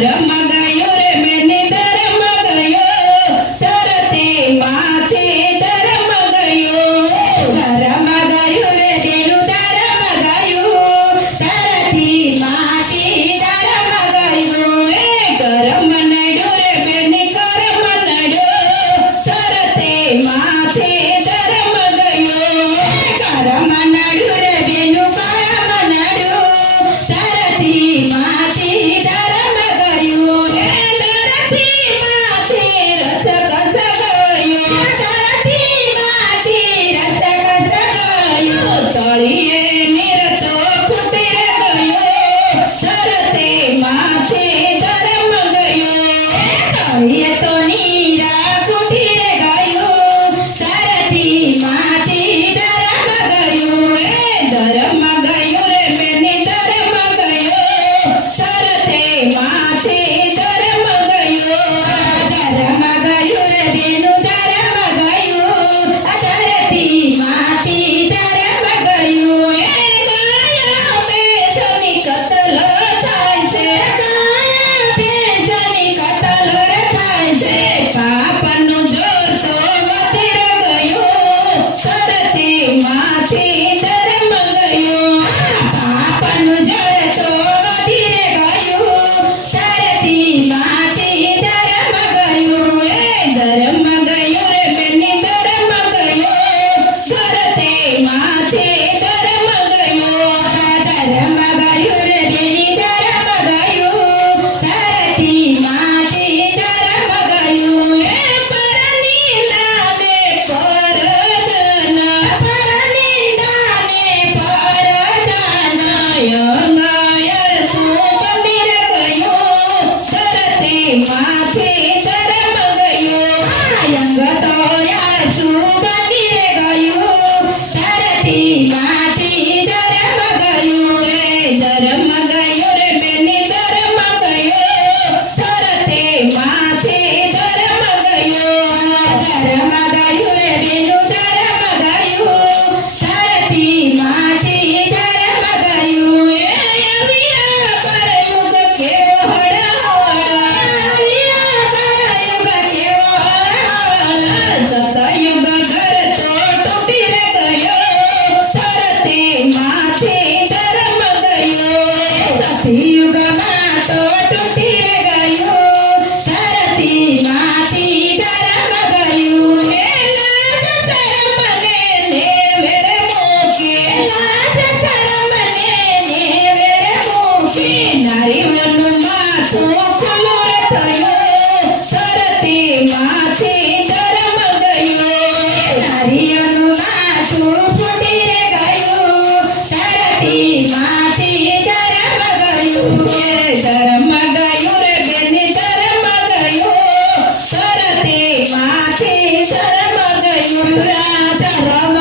ધર્મ ગયો રે બેને ધર્મ ગયો તરતે માથે ધર્મ ગયો ધર્મ ગયો રે બેનું ધર્મ ગયું તરતી માથે ધર્મ ગયું કર્મ નડ્યો રે બેને કર્મ નડ્યો તરતે માથે ધર્મ ગયો કર્મ નડ્યું રે બેનું કર્મ નડ્યું તરતી માથે ધર્મ ગયું તરતી માથે રસ કસ ગયો તરતી માથે રસ કસ ગયું તળિયે નિરતો ફૂટી રે ગયો તરતે માથે ધર્મ ગયો તળિયે તો નીરા ફૂટી રે ગયું તરતી માથે ધર્મ ગયું ધર્મ ગયો રે બેને ધર્મ ગયો તરતે માથે ધર્મ ગયો ધર્મ ગયું રે બેનું ધર્મ ગયું તરતી માથે ધર્મ ગયું ગાયા બેસની કતલ થાય છે કાયા બેસની કતલ થાય છે પાપનું જોર તો વધી રે ગયો તરતે માથે ધર્મ ગયો પાપનું જળ તો વધી રે ગયું તરતી માથે ધર્મ ગયું ધર્મ ગયો રે બેને ધર્મ ગયો તરતે માથે ધર્મ ગયો ધર્મ ગયું રે બેની ધર્મ ગયું તરતી માથે ધર્મ ગયું પરની નામે પરજન પરની દાને પરદાન યંગાયર તું ગંભીર ગયો તરતે માથે ધર્મ ગયો અંગ તો યાસુ બની રે ગયું તરતી માથે ધર્મ ગયું ધર્મ ગયો રે બેને ધર્મ ગયો તરતે માથે ધર્મ ગયો ધર્મ ગયું રે બેનું ધર્મ ગયું તરતી માથે ધર્મ ગયું આવ્યા પરયુગ કેવો હળહળ આવ્યા પરયુગ કેવો હળહળ સતયુગ ઘર તો તૂટી રે ગયો તરતે માથે ધર્મ ગયો સતયુગમાં તો તૂટી રે ગયું તરતી માથે ધર્મ ગયું લાજ શરમ ને વેર મૂકી લાજ શરમ ને વેર મૂકી નારીઓનું માથું ખુલ્લું રે થયું તરતે માથે ધર્મ ગયો નારીઓનું માથું ફૂટી રે ગયું તરતી માથે ધર્મ ગયું ધર્મ ગયો રે બેને ધર્મ ગયો તરતે માથે ધર્મ ગયો ધર્મ